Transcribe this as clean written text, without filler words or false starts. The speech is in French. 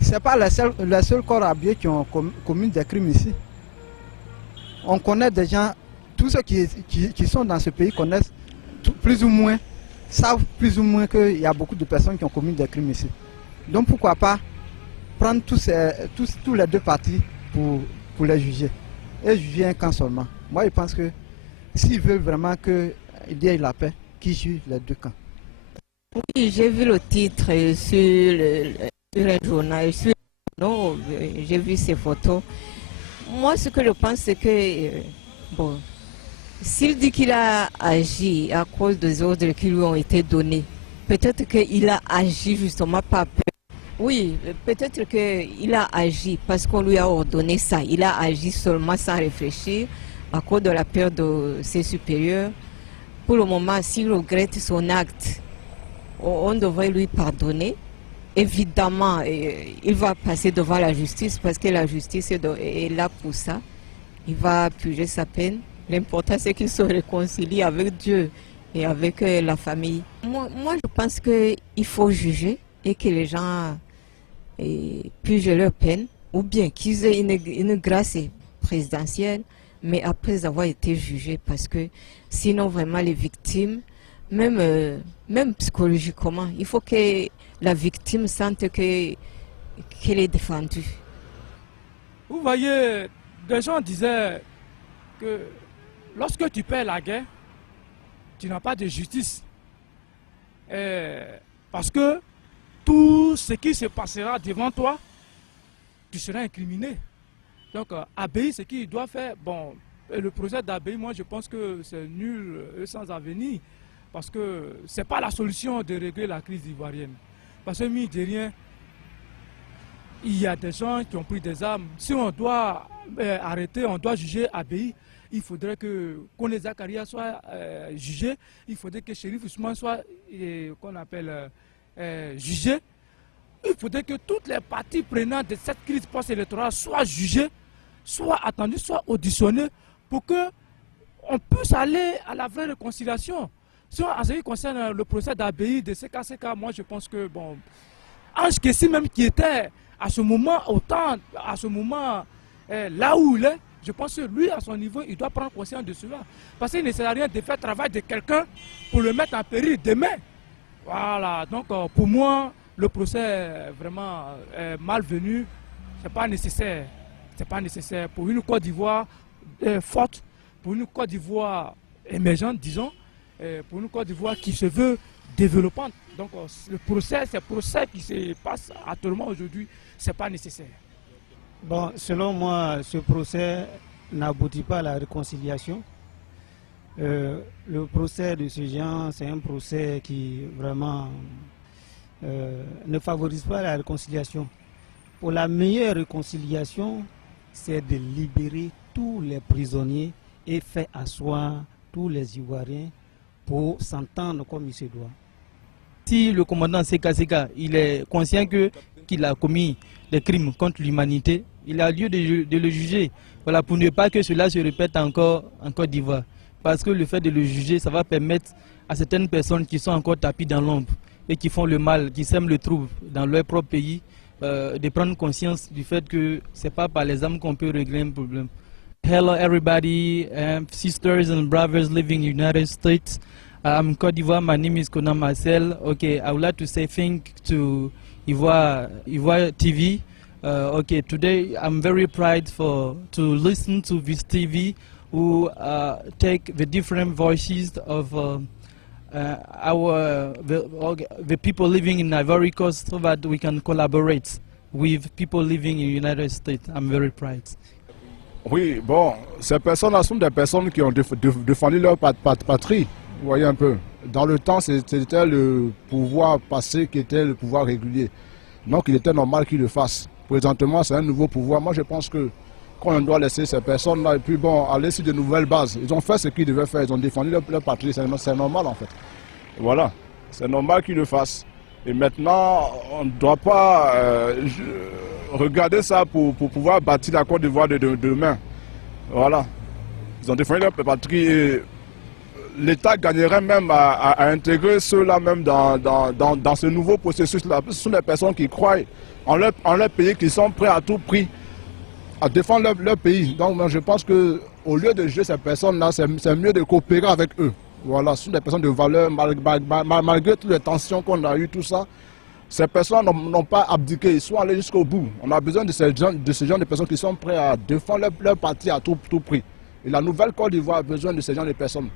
Ce n'est pas les seuls corps habillés qui ont commis des crimes ici. On connaît des gens, tous ceux qui sont dans ce pays connaissent plus ou moins, savent plus ou moins qu'il y a beaucoup de personnes qui ont commis des crimes ici. Donc pourquoi pas prendre tous les deux parties pour les juger. Et juger un camp seulement. Moi je pense que s'ils veulent vraiment qu'il y ait la paix, qu'ils jugent les deux camps. Oui, j'ai vu le titre sur un journal, j'ai vu ces photos. Moi, ce que je pense, c'est que, bon, s'il dit qu'il a agi à cause des ordres qui lui ont été donnés, peut-être qu'il a agi justement par peur. Oui, peut-être qu'il a agi parce qu'on lui a ordonné ça. Il a agi seulement sans réfléchir à cause de la peur de ses supérieurs. Pour le moment, s'il regrette son acte, on devrait lui pardonner. Évidemment, il va passer devant la justice parce que la justice est là pour ça. Il va purger sa peine. L'important, c'est qu'il se réconcilie avec Dieu et avec la famille. Moi, je pense qu'il faut juger et que les gens purgent leur peine, ou bien qu'ils aient une grâce présidentielle, mais après avoir été jugés, parce que sinon, vraiment, les victimes, même psychologiquement, il faut que la victime sente qu'elle est défendue. Vous voyez, des gens disaient que lorsque tu perds la guerre, tu n'as pas de justice. Parce que tout ce qui se passera devant toi, tu seras incriminé. Donc, Abbey, ce qu'il doit faire, bon, le procès d'Abbey, moi je pense que c'est nul et sans avenir. Parce que ce n'est pas la solution de régler la crise ivoirienne. Parce que, mine de rien, il y a des gens qui ont pris des armes. Si on doit arrêter, on doit juger Abbey, il faudrait que Kone Zakaria soit jugé, il faudrait que Chérif Ousmane soit qu'on appelle jugé. Il faudrait que toutes les parties prenantes de cette crise post-électorale soient jugées, soient attendues, soient auditionnées pour qu'on puisse aller à la vraie réconciliation. Si en ce qui concerne le procès d'Abbey, de CKCK, moi je pense que, bon, Ange Kessi même qui était à ce moment, là où il est, je pense que lui, à son niveau, il doit prendre conscience de cela. Parce qu'il ne sert à rien de faire le travail de quelqu'un pour le mettre en péril demain. Voilà, donc pour moi, le procès est vraiment malvenu. Ce n'est pas nécessaire. C'est pas nécessaire pour une Côte d'Ivoire forte, pour une Côte d'Ivoire émergente, disons, pour une Côte d'Ivoire qui se veut développante. Donc le procès qui se passe actuellement aujourd'hui, ce n'est pas nécessaire. Bon, selon moi, ce procès n'aboutit pas à la réconciliation. Le procès de ce genre, c'est un procès qui vraiment ne favorise pas la réconciliation. Pour la meilleure réconciliation, c'est de libérer tous les prisonniers et faire asseoir tous les Ivoiriens pour s'entendre comme il se doit. Si le commandant CKCK il est conscient qu'il a commis des crimes contre l'humanité, il a lieu de le juger, voilà, pour ne pas que cela se répète encore en Côte d'Ivoire. Parce que le fait de le juger, ça va permettre à certaines personnes qui sont encore tapies dans l'ombre et qui font le mal, qui sèment le trouble dans leur propre pays, de prendre conscience du fait que ce n'est pas par les armes qu'on peut régler un problème. Hello everybody, sisters and brothers living in the United States. I'm Côte d'Ivoire, my name is Kona Marcel. Okay, I would like to say thank to Ivoire TV. Okay, today I'm very proud to listen to this TV who take the different voices of the people living in Ivory Coast so that we can collaborate with people living in the United States. I'm very proud. Oui, bon, ces personnes-là sont des personnes qui ont défendu leur patrie. Vous voyez un peu. Dans le temps, c'était le pouvoir passé qui était le pouvoir régulier. Donc il était normal qu'ils le fassent. Présentement, c'est un nouveau pouvoir. Moi, je pense qu'on doit laisser ces personnes-là et puis bon, aller sur de nouvelles bases. Ils ont fait ce qu'ils devaient faire. Ils ont défendu leur patrie. C'est normal en fait. Voilà. C'est normal qu'ils le fassent. Et maintenant, on ne doit pas regarder ça pour pouvoir bâtir la Côte d'Ivoire de demain. Voilà. Ils ont défendu leur patrie et l'État gagnerait même à intégrer ceux-là même dans ce nouveau processus-là. Ce sont des personnes qui croient en leur pays, qui sont prêts à tout prix à défendre leur pays. Donc moi, je pense qu'au lieu de juger ces personnes-là, c'est mieux de coopérer avec eux. Voilà, ce sont des personnes de valeur, malgré toutes les tensions qu'on a eues, tout ça. Ces personnes n'ont pas abdiqué, ils sont allés jusqu'au bout. On a besoin de ce genre de personnes qui sont prêts à défendre leur parti à tout prix. Et la nouvelle Côte d'Ivoire a besoin de ce genre de personnes.